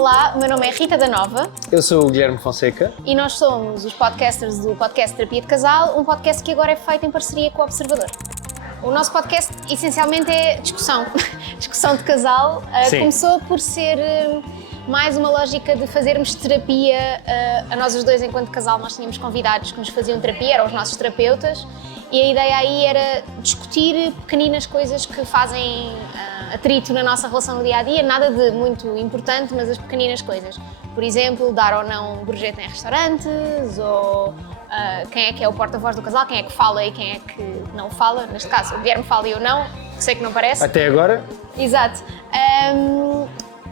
Olá, o meu nome é Rita da Nova. Eu sou o Guilherme Fonseca. E nós somos os podcasters do podcast Terapia de Casal, um podcast que agora é feito em parceria com o Observador. O nosso podcast essencialmente é discussão, discussão de casal. Começou por ser mais uma lógica de fazermos terapia a nós os dois enquanto casal. Nós tínhamos convidados que nos faziam terapia, eram os nossos terapeutas, e a ideia aí era discutir pequeninas coisas que fazem atrito na nossa relação no dia-a-dia, nada de muito importante, mas as pequeninas coisas. Por exemplo, dar ou não gorjeta em restaurantes, ou quem é que é o porta-voz do casal, quem é que fala e quem é que não fala. Neste caso, o Guilherme fala e eu não, sei que não parece. Até agora? Exato.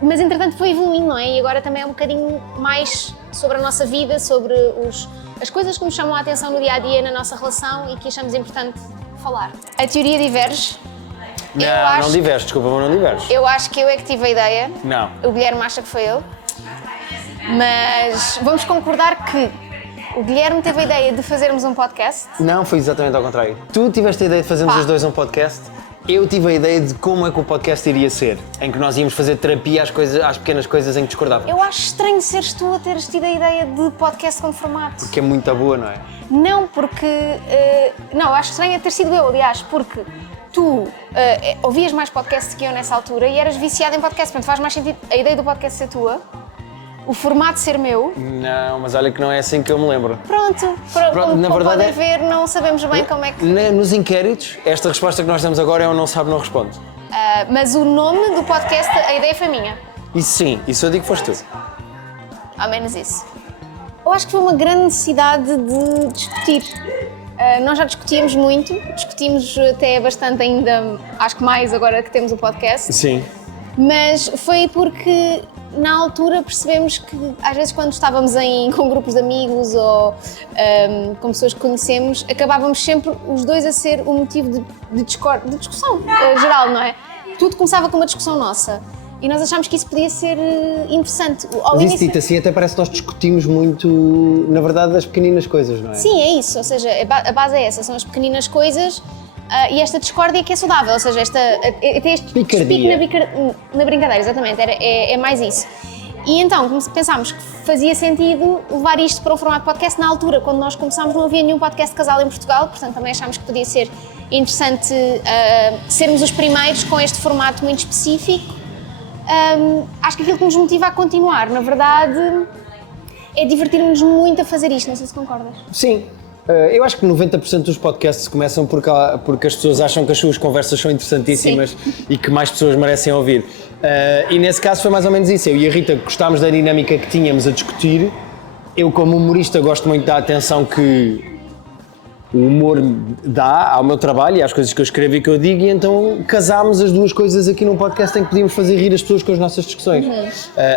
Mas entretanto foi evoluindo, não é? E agora também é um bocadinho mais sobre a nossa vida, sobre as coisas que nos chamam a atenção no dia-a-dia na nossa relação e que achamos importante falar. A teoria diverge. Não diverge, desculpa, mas não diverge. Eu acho que eu é que tive a ideia. Não. O Guilherme acha que foi ele. Mas vamos concordar que o Guilherme teve a ideia de fazermos um podcast. Não, foi exatamente ao contrário. Tu tiveste a ideia de fazermos os dois um podcast. Eu tive a ideia de como é que o podcast iria ser, em que nós íamos fazer terapia às pequenas coisas em que discordávamos. Eu acho estranho seres tu a teres tido a ideia de podcast com formato. Porque é muito boa, não é? Não, porque... não, acho estranho ter sido eu, aliás, porque tu ouvias mais podcast que eu nessa altura e eras viciado em podcast, portanto faz mais sentido a ideia do podcast ser tua, o formato ser meu. Não, mas olha que não é assim que eu me lembro. Pronto, na verdade podem ver, não sabemos bem como é que... Nos inquéritos, esta resposta que nós temos agora é o não sabe, não responde. Mas o nome do podcast, a ideia foi minha. Isso sim, isso eu digo que foste tu. Ao menos isso. Eu acho que foi uma grande necessidade de discutir. Nós já discutíamos muito, discutimos até bastante ainda, acho que mais agora que temos o podcast. Sim. Mas foi porque na altura percebemos que às vezes quando estávamos com grupos de amigos ou com pessoas que conhecemos, acabávamos sempre os dois a ser um motivo de discussão geral, não é? Tudo começava com uma discussão nossa. E nós achámos que isso podia ser interessante. Mas isso dito assim, até parece que nós discutimos muito, na verdade, as pequeninas coisas, não é? Sim, é isso. Ou seja, a base é essa, são as pequeninas coisas e esta discórdia que é saudável. Ou seja, até este despique na brincadeira, exatamente, é mais isso. E então pensámos que fazia sentido levar isto para um formato podcast. Na altura, quando nós começámos, não havia nenhum podcast de casal em Portugal, portanto também achámos que podia ser interessante sermos os primeiros com este formato muito específico. Acho que aquilo que nos motiva a continuar, na verdade, é divertir-nos muito a fazer isto, não sei se concordas. Sim, eu acho que 90% dos podcasts começam porque as pessoas acham que as suas conversas são interessantíssimas. Sim. E que mais pessoas merecem ouvir. E nesse caso foi mais ou menos isso, eu e a Rita gostámos da dinâmica que tínhamos a discutir. Eu como humorista gosto muito da atenção que o humor dá ao meu trabalho e às coisas que eu escrevo e que eu digo, e então casámos as duas coisas aqui num podcast em que podíamos fazer rir as pessoas com as nossas discussões.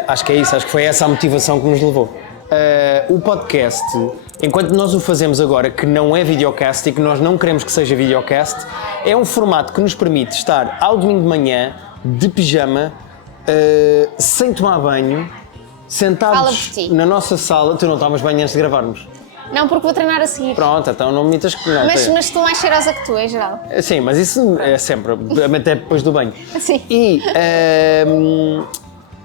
Acho que é isso, acho que foi essa a motivação que nos levou. O podcast, enquanto nós o fazemos agora, que não é videocast e que nós não queremos que seja videocast, é um formato que nos permite estar ao domingo de manhã, de pijama, sem tomar banho, sentados na nossa sala. Tu não tomas banho antes de gravarmos? Não, porque vou treinar a seguir. Pronto, então não me imitas que não. Mas estou mais cheirosa que tu, em geral. Sim, mas isso é sempre, até depois do banho. Sim. E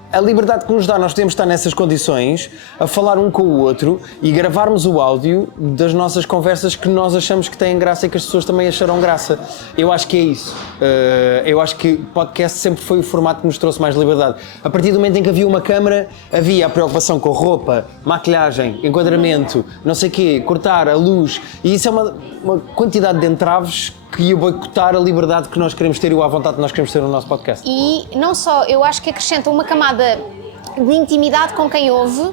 a liberdade que nos dá, nós podemos estar nessas condições, a falar um com o outro e gravarmos o áudio das nossas conversas que nós achamos que têm graça e que as pessoas também acharão graça. Eu acho que é isso. Eu acho que podcast sempre foi o formato que nos trouxe mais liberdade. A partir do momento em que havia uma câmara, havia a preocupação com roupa, maquilhagem, enquadramento, não sei o quê, cortar a luz, e isso é uma quantidade de entraves que ia boicotar a liberdade que nós queremos ter e a vontade que nós queremos ter no nosso podcast. E não só, eu acho que acrescenta uma camada de intimidade com quem ouve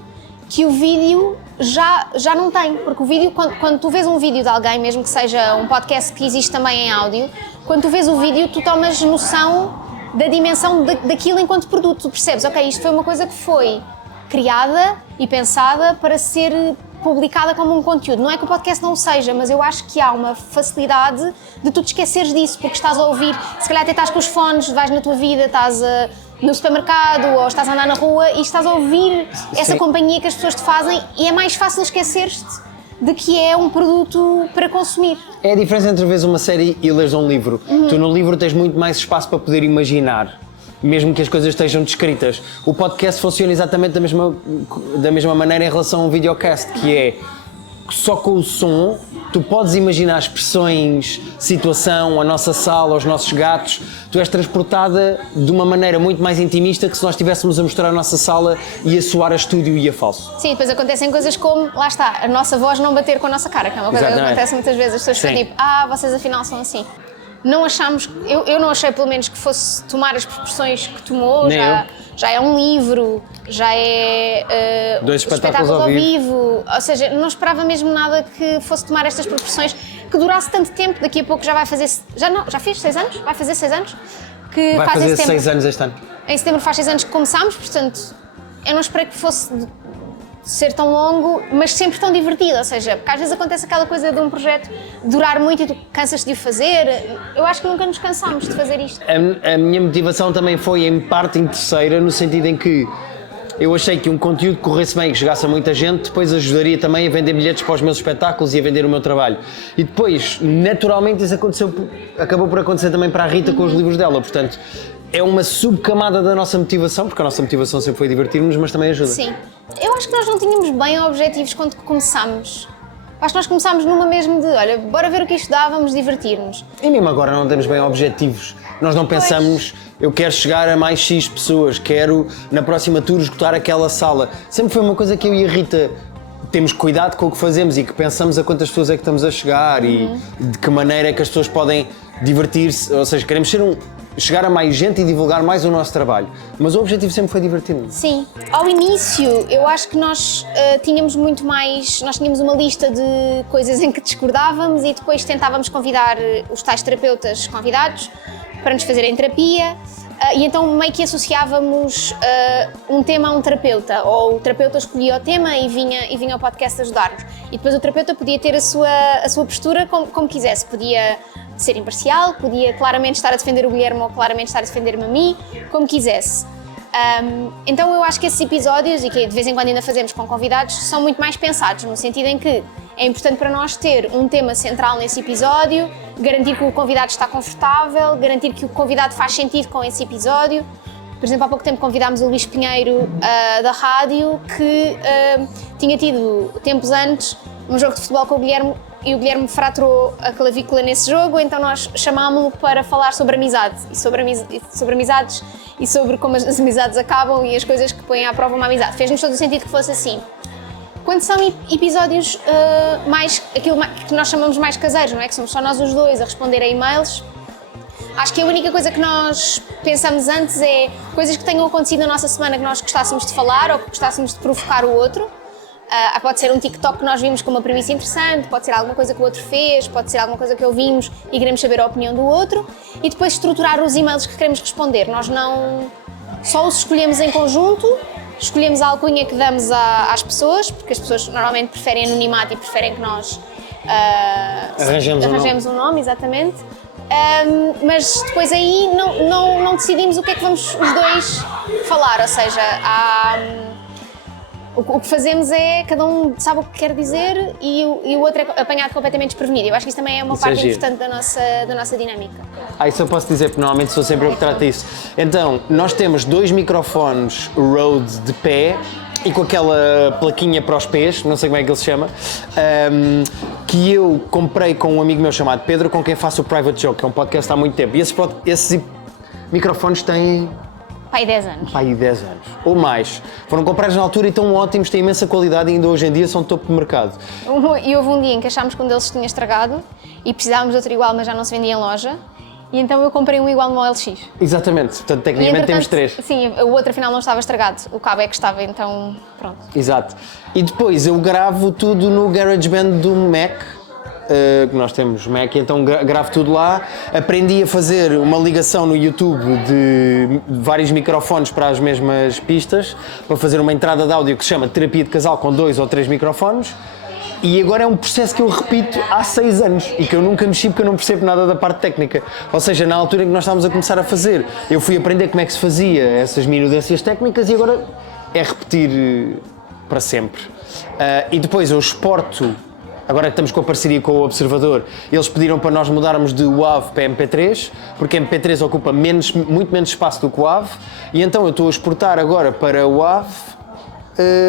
que o vídeo já não tem, porque o vídeo, quando tu vês um vídeo de alguém, mesmo que seja um podcast que existe também em áudio, quando tu vês o vídeo tu tomas noção da dimensão daquilo enquanto produto, tu percebes, ok, isto foi uma coisa que foi criada e pensada para ser publicada como um conteúdo. Não é que o podcast não o seja, mas eu acho que há uma facilidade de tu te esqueceres disso, porque estás a ouvir, se calhar até estás com os fones, vais na tua vida, estás no supermercado ou estás a andar na rua e estás a ouvir essa companhia que as pessoas te fazem e é mais fácil esquecer-te de que é um produto para consumir. É a diferença entre veres uma série e leres um livro. Tu no livro tens muito mais espaço para poder imaginar. mesmo que as coisas estejam descritas. O podcast funciona exatamente da mesma maneira em relação a um videocast, que é só com o som, tu podes imaginar expressões, situação, a nossa sala, os nossos gatos, tu és transportada de uma maneira muito mais intimista que se nós estivéssemos a mostrar a nossa sala e a soar a estúdio e a falso. Sim, depois acontecem coisas como, lá está, a nossa voz não bater com a nossa cara, que é uma coisa que acontece muitas vezes, as pessoas ficam tipo, vocês afinal são assim. Não achamos, eu não achei pelo menos que fosse tomar as proporções que tomou, já é um livro, já é 2 espetáculos ao vivo. Ou seja, não esperava mesmo nada que fosse tomar estas proporções, que durasse tanto tempo, daqui a pouco já vai fazer, já fez 6 anos? Vai fazer 6 anos? Que vai fazer 6 anos este ano. Em setembro faz 6 anos que começámos, portanto, eu não esperei que fosse ser tão longo, mas sempre tão divertido, ou seja, porque às vezes acontece aquela coisa de um projeto durar muito e tu cansas de o fazer. Eu acho que nunca nos cansámos de fazer isto. A minha motivação também foi em parte interesseira, no sentido em que eu achei que um conteúdo que corresse bem, que chegasse a muita gente, depois ajudaria também a vender bilhetes para os meus espetáculos e a vender o meu trabalho. E depois, naturalmente, isso acabou por acontecer também para a Rita com os livros dela, portanto, é uma subcamada da nossa motivação, porque a nossa motivação sempre foi divertir-nos, mas também ajuda. Sim. Eu acho que nós não tínhamos bem objetivos quando começámos. Acho que nós começámos numa mesmo de, olha, bora ver o que isto dá, vamos divertir-nos. E mesmo agora não temos bem objetivos. Nós não pensamos, eu quero chegar a mais X pessoas, quero na próxima tour esgotar aquela sala. Sempre foi uma coisa que eu e a Rita temos cuidado com o que fazemos e que pensamos a quantas pessoas é que estamos a chegar e de que maneira é que as pessoas podem divertir-se. Ou seja, queremos chegar a mais gente e divulgar mais o nosso trabalho. Mas o objetivo sempre foi divertir-nos. Sim. Ao início, eu acho que nós tínhamos muito mais... Nós tínhamos uma lista de coisas em que discordávamos e depois tentávamos convidar os tais terapeutas convidados para nos fazerem terapia. E então meio que associávamos um tema a um terapeuta, ou o terapeuta escolhia o tema e vinha ao podcast ajudar-nos. E depois o terapeuta podia ter a sua postura como quisesse, podia ser imparcial, podia claramente estar a defender o Guilherme ou claramente estar a defender-me a mim, como quisesse. Então eu acho que esses episódios, e que de vez em quando ainda fazemos com convidados, são muito mais pensados, no sentido em que é importante para nós ter um tema central nesse episódio, garantir que o convidado está confortável, garantir que o convidado faz sentido com esse episódio. Por exemplo, há pouco tempo convidámos o Luís Pinheiro da rádio, que tinha tido tempos antes um jogo de futebol com o Guilherme e o Guilherme fraturou a clavícula nesse jogo, então nós chamámo-lo para falar sobre amizade e sobre amizades e sobre como as amizades acabam e as coisas que põem à prova uma amizade. Fez-nos todo o sentido que fosse assim. Quando são episódios aquilo que nós chamamos mais caseiros, não é? Que somos só nós os dois a responder a e-mails, acho que a única coisa que nós pensamos antes é coisas que tenham acontecido na nossa semana que nós gostássemos de falar ou que gostássemos de provocar o outro. Pode ser um TikTok que nós vimos com uma premissa interessante, pode ser alguma coisa que o outro fez, pode ser alguma coisa que ouvimos e queremos saber a opinião do outro, e depois estruturar os e-mails que queremos responder. Nós não só os escolhemos em conjunto, escolhemos a alcunha que damos às pessoas, porque as pessoas normalmente preferem anonimato e preferem que nós arranjemos um nome, exatamente. Mas depois aí não decidimos o que é que vamos os dois falar, ou seja, o que fazemos é, cada um sabe o que quer dizer e o outro é apanhado completamente desprevenido. Eu acho que isso também é uma parte importante da nossa dinâmica. Isso eu posso dizer, porque normalmente sou sempre eu que trato isso. Então, nós temos 2 microfones Rode de pé e com aquela plaquinha para os pés, não sei como é que ele se chama, que eu comprei com um amigo meu chamado Pedro, com quem faço o Private Joke, que é um podcast há muito tempo. E esses microfones têm... Pai, 10 anos. Pai, 10 anos. Ou mais. Foram comprados na altura e estão ótimos, têm imensa qualidade e ainda hoje em dia são topo de mercado. E houve um dia em que achámos que um deles se tinha estragado e precisávamos de outro igual, mas já não se vendia em loja. E então eu comprei um igual no OLX. Exatamente, portanto tecnicamente temos 3. Sim, o outro afinal não estava estragado, o cabo é que estava, então pronto. Exato. E depois eu gravo tudo no GarageBand do Mac, que nós temos Mac, então gravo tudo lá. Aprendi a fazer uma ligação no YouTube de vários microfones para as mesmas pistas, para fazer uma entrada de áudio que se chama terapia de casal com 2 ou 3 microfones. E agora é um processo que eu repito há 6 anos e que eu nunca mexi porque eu não percebo nada da parte técnica. Ou seja, na altura em que nós estávamos a começar a fazer, eu fui aprender como é que se fazia essas minudências técnicas e agora é repetir para sempre. E depois eu exporto agora que estamos com a parceria com o Observador, eles pediram para nós mudarmos de WAV para MP3, porque MP3 ocupa muito menos espaço do que o WAV, e então eu estou a exportar agora para o WAV.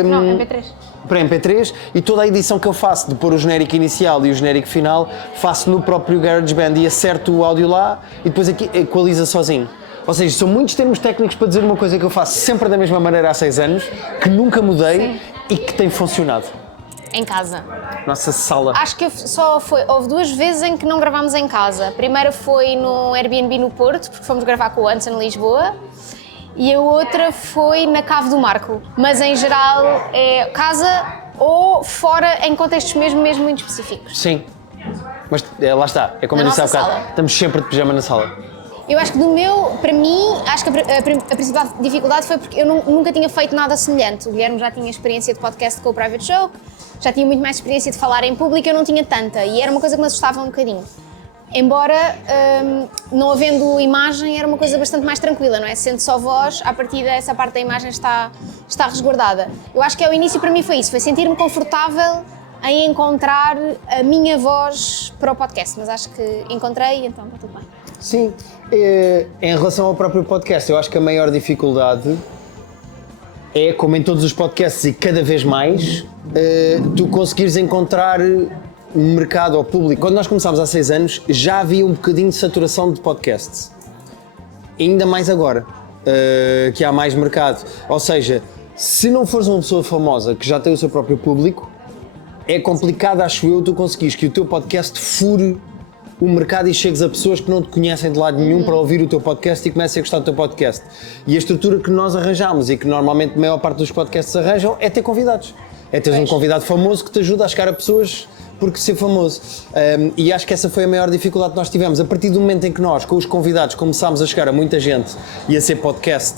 Não, MP3. Para MP3, e toda a edição que eu faço de pôr o genérico inicial e o genérico final faço no próprio GarageBand e acerto o áudio lá e depois aqui equaliza sozinho. Ou seja, são muitos termos técnicos para dizer uma coisa que eu faço sempre da mesma maneira há 6 anos, que nunca mudei. Sim. E que tem funcionado. Em casa. Nossa sala. Acho que houve 2 vezes em que não gravámos em casa. A primeira foi no Airbnb no Porto, porque fomos gravar com o Anson em Lisboa. E a outra foi na Cave do Marco. Mas em geral é casa ou fora em contextos mesmo muito específicos. Sim. Mas lá está, é como eu disse há bocado, estamos sempre de pijama na sala. Eu acho que para mim, acho que a principal dificuldade foi porque eu nunca tinha feito nada semelhante. O Guilherme já tinha experiência de podcast com o Private Show, já tinha muito mais experiência de falar em público, eu não tinha tanta, e era uma coisa que me assustava um bocadinho. Embora, não havendo imagem, era uma coisa bastante mais tranquila, não é? Sendo só voz, à partida essa parte da imagem está resguardada. Eu acho que ao início para mim foi isso, foi sentir-me confortável em encontrar a minha voz para o podcast, mas acho que encontrei, então está tudo bem. Sim, em relação ao próprio podcast, eu acho que a maior dificuldade é, como em todos os podcasts e cada vez mais, tu conseguires encontrar um mercado ao público. Quando nós começámos há 6 anos, já havia um bocadinho de saturação de podcasts. Ainda mais agora, que há mais mercado. Ou seja, se não fores uma pessoa famosa que já tem o seu próprio público, é complicado, acho eu, tu conseguires que o teu podcast fure o mercado e chegues a pessoas que não te conhecem de lado nenhum para ouvir o teu podcast e comecem a gostar do teu podcast. E a estrutura que nós arranjamos e que normalmente a maior parte dos podcasts arranjam é ter convidados. É teres um convidado famoso que te ajuda a chegar a pessoas porque ser famoso. E acho que essa foi a maior dificuldade que nós tivemos. A partir do momento em que nós, com os convidados, começámos a chegar a muita gente e a ser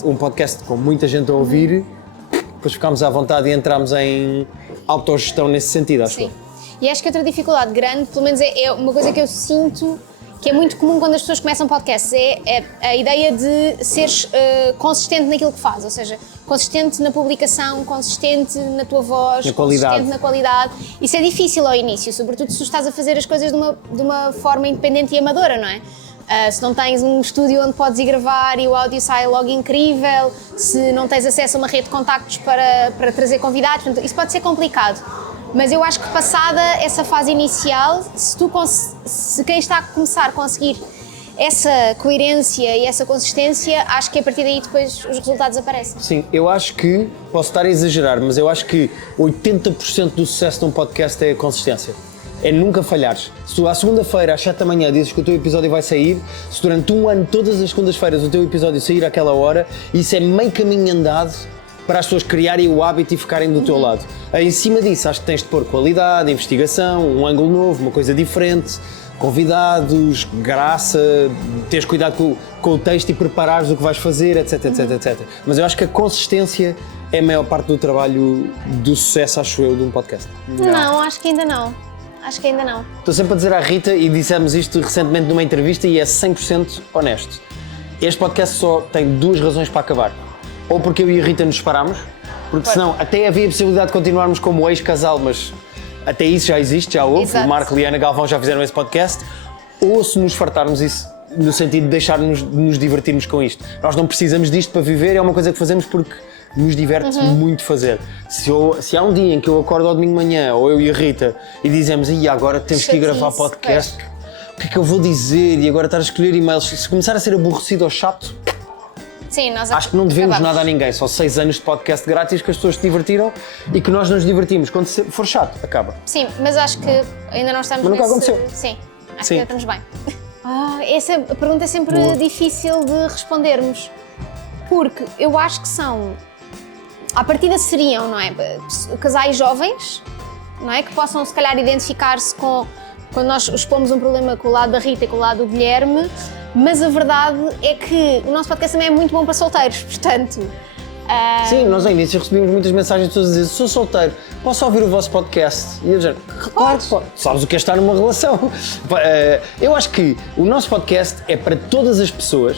um podcast com muita gente a ouvir, depois ficámos à vontade e entramos em autogestão nesse sentido, acho eu. E acho que outra dificuldade grande, pelo menos é uma coisa que eu sinto que é muito comum quando as pessoas começam podcasts, é a ideia de seres consistente naquilo que fazes, ou seja, consistente na publicação, consistente na tua voz, consistente na qualidade. Isso é difícil ao início, sobretudo se tu estás a fazer as coisas de uma forma independente e amadora, não é? Se não tens um estúdio onde podes ir gravar e o áudio sai logo incrível, se não tens acesso a uma rede de contactos para trazer convidados, portanto, isso pode ser complicado. Mas eu acho que passada essa fase inicial, se quem está a começar a conseguir essa coerência e essa consistência, acho que a partir daí depois os resultados aparecem. Sim, eu acho que, posso estar a exagerar, mas eu acho que 80% do sucesso de um podcast é a consistência. É nunca falhares. Se tu à segunda-feira, às 7 da manhã, dizes que o teu episódio vai sair, se durante um ano, todas as segundas-feiras, o teu episódio sair àquela hora, isso é meio caminho andado para as pessoas criarem o hábito e ficarem do teu lado. Em cima disso, acho que tens de pôr qualidade, investigação, um ângulo novo, uma coisa diferente, convidados, graça, teres cuidado com o texto e preparares o que vais fazer, etc, etc. Mas eu acho que a consistência é a maior parte do trabalho do sucesso, acho eu, de um podcast. Não, acho que ainda não. Estou sempre a dizer à Rita, e dissemos isto recentemente numa entrevista, e é 100% honesto. Este podcast só tem 2 razões para acabar. Ou porque eu e a Rita nos separámos, porque senão até havia a possibilidade de continuarmos como ex-casal, mas até isso já existe, já houve. Exato. O Marco e a Ana Galvão já fizeram esse podcast. Ou se nos fartarmos isso, no sentido de deixar-nos de nos divertirmos com isto. Nós não precisamos disto para viver, é uma coisa que fazemos porque nos diverte muito fazer. Se há um dia em que eu acordo ao domingo de manhã, ou eu e a Rita, e dizemos, e agora temos que ir gravar podcast, o que é que eu vou dizer? E agora estar a escolher e-mails, se começar a ser aborrecido ou chato, sim, acho que não devemos nada a ninguém. São 6 anos de podcast grátis que as pessoas se divertiram e que nós nos divertimos. Quando for chato, acaba. Sim, mas acho que ainda não estamos mas nunca aconteceu. Sim, acho que ainda estamos bem. Essa pergunta é sempre difícil de respondermos, porque eu acho que à partida seriam, não é, casais jovens, não é, que possam se calhar identificar-se quando nós expomos um problema com o lado da Rita e com o lado do Guilherme, mas a verdade é que o nosso podcast também é muito bom para solteiros, portanto... Sim, nós ao início recebemos muitas mensagens de pessoas a dizer, sou solteiro, posso ouvir o vosso podcast? E eu dizer, claro que pode. Sabes o que é estar numa relação. Eu acho que o nosso podcast é para todas as pessoas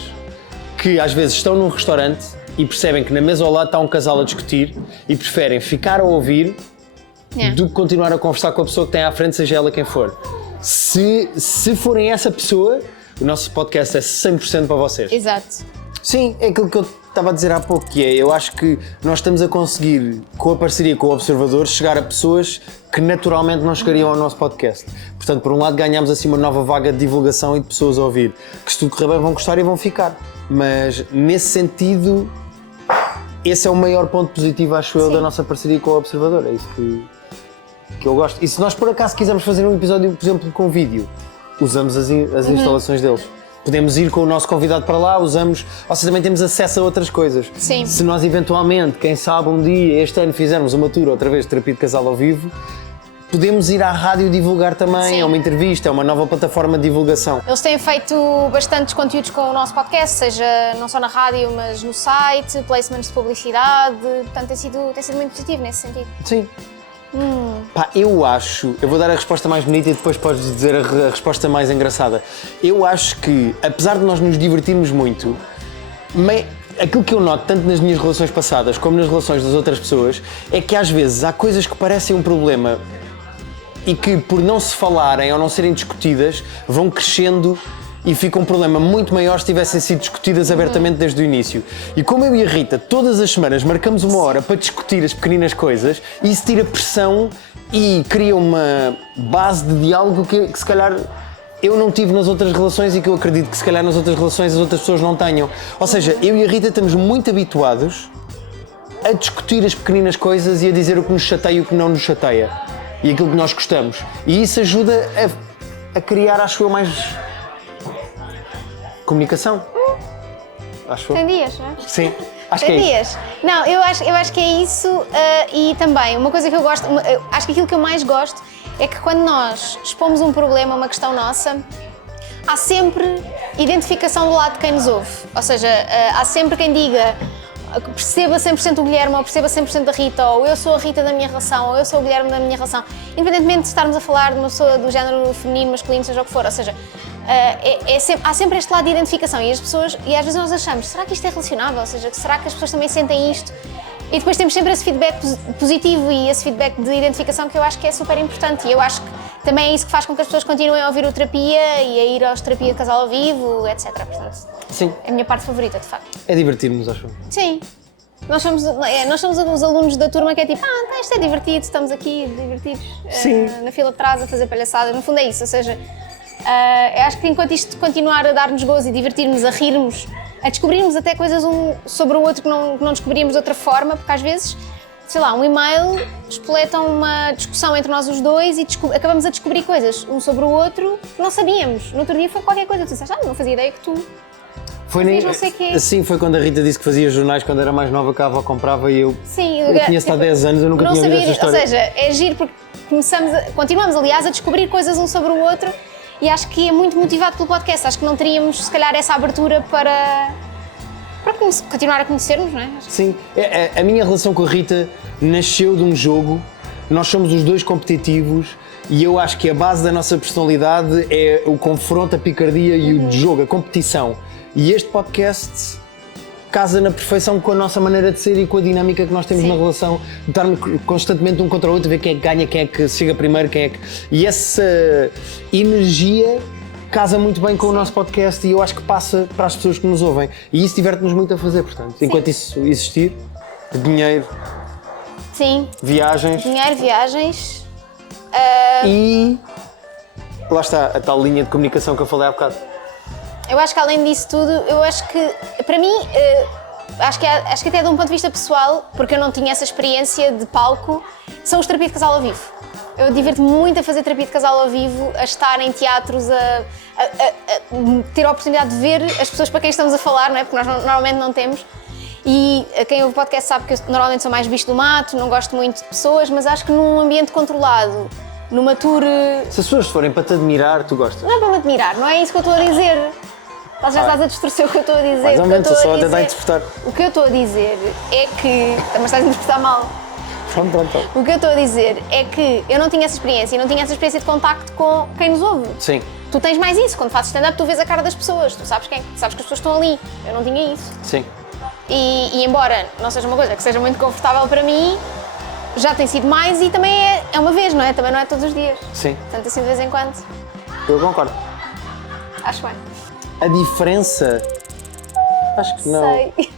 que às vezes estão num restaurante e percebem que na mesa ao lado está um casal a discutir e preferem ficar a ouvir do que continuar a conversar com a pessoa que tem à frente, seja ela quem for. Se forem essa pessoa, o nosso podcast é 100% para vocês. Exato. Sim, é aquilo que eu estava a dizer há pouco, que é, eu acho que nós estamos a conseguir, com a parceria com o Observador, chegar a pessoas que naturalmente não chegariam ao nosso podcast. Portanto, por um lado ganhamos assim uma nova vaga de divulgação e de pessoas a ouvir, que se tudo correr bem vão gostar e vão ficar. Mas, nesse sentido, esse é o maior ponto positivo, acho eu, da nossa parceria com o Observador. É isso que eu gosto. E se nós por acaso quisermos fazer um episódio, por exemplo, com vídeo, usamos as instalações deles. Podemos ir com o nosso convidado para lá, usamos, ou seja, também temos acesso a outras coisas. Sim. Se nós eventualmente, quem sabe um dia, este ano fizermos uma tour outra vez de terapia de casal ao vivo, podemos ir à rádio divulgar também, Sim. é uma entrevista, é uma nova plataforma de divulgação. Eles têm feito bastantes conteúdos com o nosso podcast, seja não só na rádio, mas no site, placements de publicidade, portanto tem sido muito positivo nesse sentido. Sim. Pá, eu vou dar a resposta mais bonita e depois podes dizer a resposta mais engraçada. Eu acho que, apesar de nós nos divertirmos muito, aquilo que eu noto tanto nas minhas relações passadas como nas relações das outras pessoas é que às vezes há coisas que parecem um problema e que por não se falarem ou não serem discutidas vão crescendo e fica um problema muito maior se tivessem sido discutidas abertamente desde o início. E como eu e a Rita todas as semanas marcamos uma hora para discutir as pequeninas coisas, isso tira pressão e cria uma base de diálogo que se calhar eu não tive nas outras relações e que eu acredito que se calhar nas outras relações as outras pessoas não tenham. Ou seja, eu e a Rita estamos muito habituados a discutir as pequeninas coisas e a dizer o que nos chateia e o que não nos chateia. E aquilo que nós gostamos. E isso ajuda a criar, acho eu, mais comunicação. Acho eu. Tem dias, não é? Sim, acho que Tem é isso. dias. Não, eu acho que é isso e também, uma coisa que eu gosto, acho que aquilo que eu mais gosto é que quando nós expomos um problema, uma questão nossa, há sempre identificação do lado de quem nos ouve. Ou seja, há sempre quem diga perceba 100% o Guilherme ou perceba 100% a Rita, ou eu sou a Rita da minha relação, ou eu sou o Guilherme da minha relação, independentemente de estarmos a falar de uma pessoa do género feminino, masculino, seja o que for, ou seja, há sempre este lado de identificação e às vezes nós achamos, será que isto é relacionável? Ou seja, será que as pessoas também sentem isto? E depois temos sempre esse feedback positivo e esse feedback de identificação que eu acho que é super importante e eu acho que também é isso que faz com que as pessoas continuem a ouvir o terapia e a ir aos terapia de casal ao vivo, etc. Portanto, Sim. é a minha parte favorita, de facto. É divertir-nos, acho eu. Sim. Nós somos os alunos da turma que é tipo, isto é divertido, estamos aqui divertidos na fila de trás a fazer palhaçada. No fundo é isso, ou seja, eu acho que enquanto isto continuar a dar-nos gozo e divertir-nos, a rirmos, a descobrirmos até coisas um sobre o outro que não descobríamos de outra forma, porque às vezes, sei lá, um e-mail espoleta uma discussão entre nós os dois e acabamos a descobrir coisas um sobre o outro que não sabíamos. No outro dia foi qualquer coisa, tu disseste, não fazia ideia que tu... não sei quê. Assim foi quando a Rita disse que fazia jornais quando era mais nova, que a avó comprava e eu tinha estado 10 anos, eu nunca tinha ouvido essa história. Ou seja, é giro porque continuamos aliás a descobrir coisas um sobre o outro e acho que é muito motivado pelo podcast, acho que não teríamos se calhar essa abertura para continuar a conhecer-nos, não é? Sim, a minha relação com a Rita nasceu de um jogo, nós somos os dois competitivos e eu acho que a base da nossa personalidade é o confronto, a picardia e o jogo, a competição. E este podcast casa na perfeição com a nossa maneira de ser e com a dinâmica que nós temos na relação, de estarmos constantemente um contra o outro, ver quem é que ganha, quem é que chega primeiro, E essa energia casa muito bem com o nosso podcast e eu acho que passa para as pessoas que nos ouvem. E isso diverte-nos muito a fazer, portanto. Enquanto isso existir, dinheiro, viagens... E lá está, a tal linha de comunicação que eu falei há bocado. Eu acho que além disso tudo, eu acho que, para mim, acho que até de um ponto de vista pessoal, porque eu não tinha essa experiência de palco, são os terapias de casal ao vivo. Eu divirto-me muito a fazer terapia de casal ao vivo, a estar em teatros, a ter a oportunidade de ver as pessoas para quem estamos a falar, não é? Porque nós normalmente não temos. E quem ouve o podcast sabe que eu normalmente sou mais bicho do mato, não gosto muito de pessoas, mas acho que num ambiente controlado, numa tour... Se as pessoas forem para te admirar, tu gostas? Não é para me admirar, não é isso que eu estou a dizer. Já estás a distorcer o que eu estou a dizer. Mais ou menos, eu só a tentar interpretar. O que eu estou a dizer é que... Mas estás a interpretar mal. Pronto. O que eu estou a dizer é que eu não tinha essa experiência, não tinha essa experiência de contacto com quem nos ouve. Sim. Tu tens mais isso, quando fazes stand-up tu vês a cara das pessoas, tu sabes quem, sabes que as pessoas estão ali. Eu não tinha isso. Sim. E embora não seja uma coisa que seja muito confortável para mim, já tem sido mais e também é uma vez, não é? Também não é todos os dias. Sim, Portanto, assim de vez em quando. eu concordo. Acho bem. A diferença... Acho que não. Sei.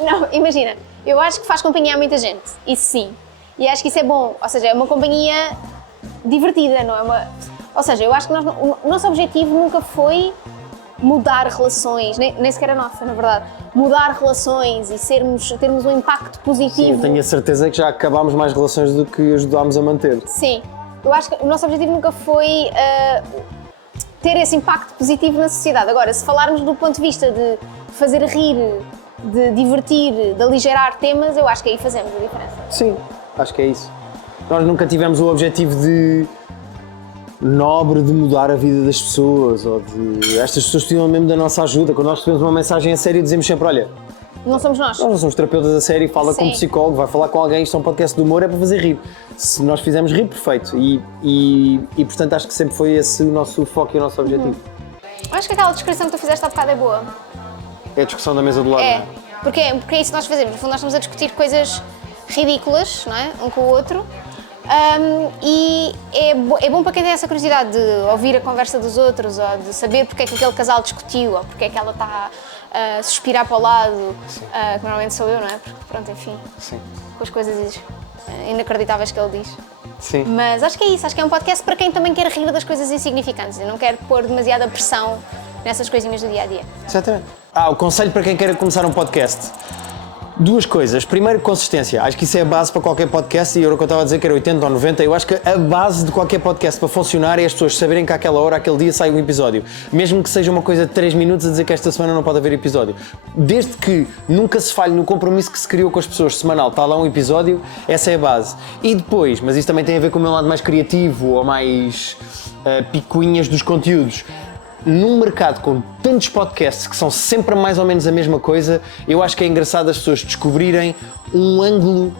Não, imagina, eu acho que faz companhia a muita gente, isso sim. E acho que isso é bom, ou seja, é uma companhia divertida, não é uma... Ou seja, eu acho que o nosso objetivo nunca foi mudar relações, nem sequer a nossa, na verdade. Mudar relações e termos um impacto positivo. Sim, eu tenho a certeza que já acabámos mais relações do que ajudámos a manter. Sim, eu acho que o nosso objetivo nunca foi ter esse impacto positivo na sociedade. Agora, se falarmos do ponto de vista de fazer rir, de divertir, de aligerar temas, eu acho que aí fazemos a diferença. Sim, acho que é isso. Nós nunca tivemos o objetivo nobre de mudar a vida das pessoas ou de... Estas pessoas precisam mesmo da nossa ajuda. Quando nós recebemos uma mensagem a sério, dizemos sempre, olha... Não somos nós. Nós não somos terapeutas a sério, fala com um psicólogo, vai falar com alguém, isto é um podcast de humor, é para fazer rir. Se nós fizermos rir, perfeito. E portanto acho que sempre foi esse o nosso foco e o nosso objetivo. Acho que aquela descrição que tu fizeste há bocado é boa. É a discussão da mesa do lado. É, Não é? porque é isso que nós fazemos. No fundo, nós estamos a discutir coisas ridículas, não é? Um com o outro. E é bom para quem tem essa curiosidade de ouvir a conversa dos outros ou de saber porque é que aquele casal discutiu ou porque é que ela está a suspirar para o lado, que normalmente sou eu, não é? Porque pronto, enfim, Sim. com as coisas inacreditáveis que ele diz. Sim. Mas acho que é isso, acho que é um podcast para quem também quer rir das coisas insignificantes e não quer pôr demasiada pressão nessas coisinhas do dia a dia. Exatamente. O conselho para quem queira começar um podcast. Duas coisas. Primeiro, consistência. Acho que isso é a base para qualquer podcast e eu estava a dizer que era 80 ou 90. Eu acho que a base de qualquer podcast para funcionar é as pessoas saberem que àquela hora, àquele dia, sai um episódio. Mesmo que seja uma coisa de 3 minutos a dizer que esta semana não pode haver episódio. Desde que nunca se falhe no compromisso que se criou com as pessoas semanal, está lá um episódio, essa é a base. E depois, mas isso também tem a ver com o meu lado mais criativo ou mais picuinhas dos conteúdos. Num mercado com tantos podcasts que são sempre mais ou menos a mesma coisa, eu acho que é engraçado as pessoas descobrirem um ângulo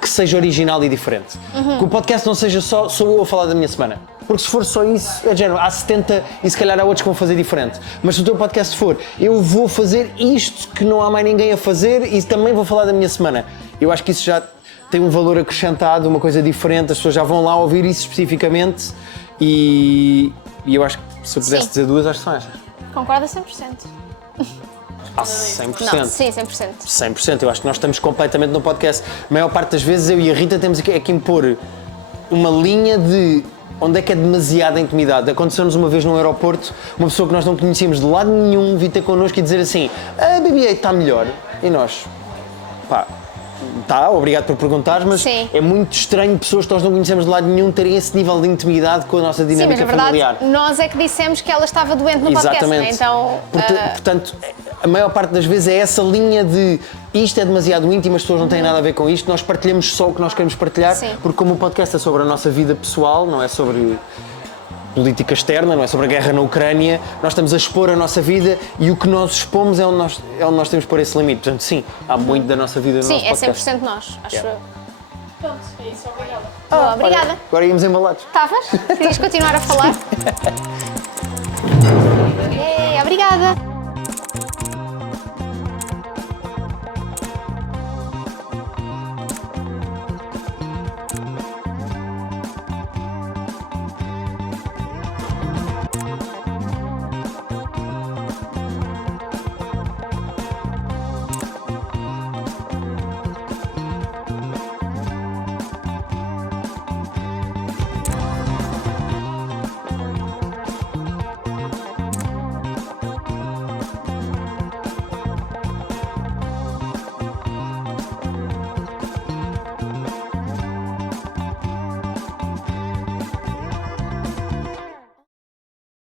que seja original e diferente. Que o podcast não seja só sou eu a falar da minha semana. Porque se for só isso, é de género, há 70 e se calhar há outros que vão fazer diferente. Mas se o teu podcast for, eu vou fazer isto que não há mais ninguém a fazer e também vou falar da minha semana. Eu acho que isso já tem um valor acrescentado, uma coisa diferente, as pessoas já vão lá ouvir isso especificamente e eu acho que se eu pudesse dizer duas, acho que são estas. Concordo a 100%. 100%. Não, sim, 100%. 100%. Eu acho que nós estamos completamente no podcast. A maior parte das vezes eu e a Rita temos que impor uma linha de onde é que é demasiada intimidade. Aconteceu-nos uma vez num aeroporto, uma pessoa que nós não conhecíamos de lado nenhum vir ter connosco e dizer assim: a BB-8 está melhor. E nós, pá, tá, obrigado por perguntares, mas Sim. é muito estranho pessoas que nós não conhecemos de lado nenhum terem esse nível de intimidade com a nossa Sim, dinâmica mas na familiar. verdade nós é que dissemos que ela estava doente no podcast, né? Então... Portanto, a maior parte das vezes é essa linha de isto é demasiado íntimo, as pessoas não têm nada a ver com isto, nós partilhamos só o que nós queremos partilhar, Sim. porque como o podcast é sobre a nossa vida pessoal, não é sobre política externa, não é sobre a guerra na Ucrânia, nós estamos a expor a nossa vida e o que nós expomos é onde nós temos que pôr esse limite. Portanto, sim, há muito da nossa vida no Sim, nosso podcast. é 100% nós, acho eu. Pronto, é isso, obrigada. Boa, obrigada. Olha, agora íamos embalados. Estavas? Querias continuar a falar? Obrigada.